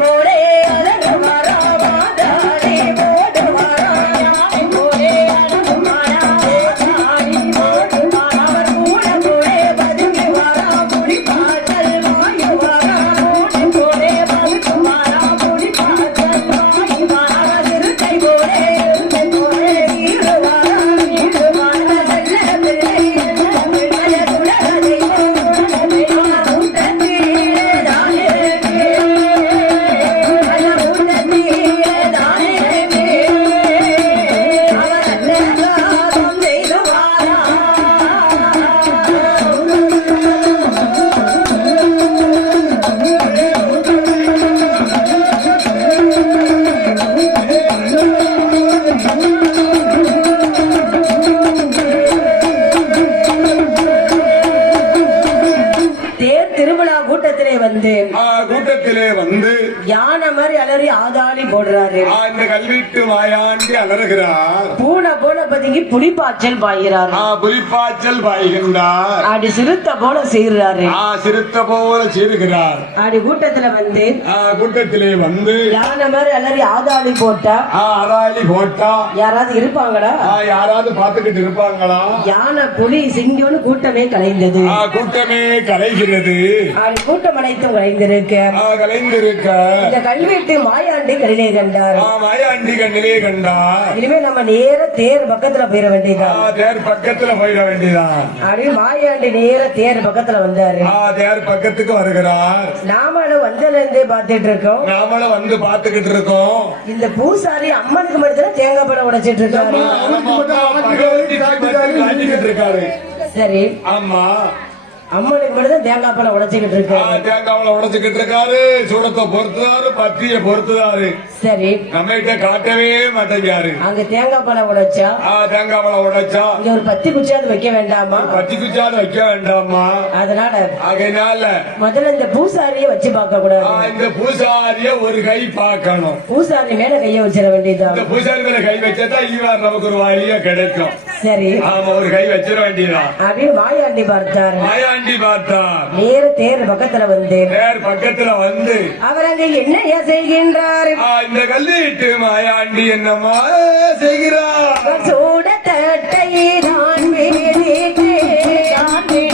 போலே அழகு மாறாவாதாடி ஓடு மாறா யானை போலே அழகு மாறாவாதாடி ஓடு மாறா அவர் கூட போலே பதுங்கி வாரா புடி பாட்டல் மாயு வாரா ஓடு போலே பதுக்கு மாறா புடி பாட்டல் மாயு வாரா திருக்கை போலே போலே ஈடு வாரா ஈடு வாரா செல்ல பிள்ளை பிள்ளைய குலதை கூட்டத்திலே வந்து யானை மாதிரி அலறி ஆதாளி போடுறாரு. இந்த கல்வீட்டு மாயாண்டி அலறுகிறார். பூனை போல பதுங்கி புலிப்பாய்ச்சல் பாய்கிறார். புலிப்பாய்ச்சல் பாய்கின்றார். அப்படி சிறுத்த போல செய்கிறாரு. சிறுத்த போல செய்கிறார். அப்படி கூட்டத்திலே வந்து யானை மாதிரி அலறி ஆதாளி போட்டா யாராவது இருப்பாங்களா? யாராவது பார்த்துக்கிட்டு இருப்பாங்களா? யானை புலி சிங்கம்னு கூட்டமே கலைந்தது. கூட்டமே கலைகிறது. கூட்டம் அனைத்தும் கலைந்திருக்க இந்த கல்வெட்டு மாயாண்டி கண்ணிலே கண்டார். மாயாண்டி கண்ணிலே கண்டார். இனிமே நம்ம நேர தேர் பக்கத்துல போயிட வேண்டியதான். தேர் பக்கத்துல போயிட வேண்டியதான். அப்படி மாயாண்டி நேர தேர் பக்கத்துல வந்தாரு. தேர் பக்கத்துக்கு வருகிறார். நாமளும் வந்ததுல இருந்தே பாத்துட்டு இருக்கோம். நாமளும் வந்து பாத்துக்கிட்டு இருக்கோம். இந்த பூசாரி அம்மனுக்கு மட்டும் தேங்காய் பழம் உடைச்சிட்டு இருக்காரு. சரி, ஆமா, அம்மனுக்கு மட்டும் தேங்காய் பழம் உடைச்சுக்கிட்டு இருக்காரு. தேங்காய் பழம் உடைச்சுக்கிட்டு இருக்காரு. சூடத்தை பொறுத்துதாரு, பத்திய பொறுத்துதாரு. சரி, நம்ம காட்டவே மாட்டேங்காரு. அங்க தேங்காய் பழம் உடைச்சா தேங்காய் பழம் உடைச்சா இங்க ஒரு பத்தி குச்சியாவது வைக்க வேண்டாமா? பத்தி குச்சியாவது வைக்க வேண்டாமா? அதனால முதல்ல இந்த பூசாரிய வச்சு பார்க்க கூடாது. இந்த பூசாரிய ஒரு கை பார்க்கணும். பூசாரி மேல கைய வச்சிட வேண்டியதான். இந்த பூசாரி மேல கை வச்சா ஈவார் நமக்கு ஒரு வழியா கிடைக்கும். சரி, ஆமா, ஒரு கை வச்சிட வேண்டியதான். அப்படின்னு மாயாண்டி பார்த்தார். நேர தேர் பக்கத்துல வந்து அவர் அங்க என்ன செய்கின்றார்? இந்த கல்வீட்டு மாயாண்டி என்னமா செய்கிறார்?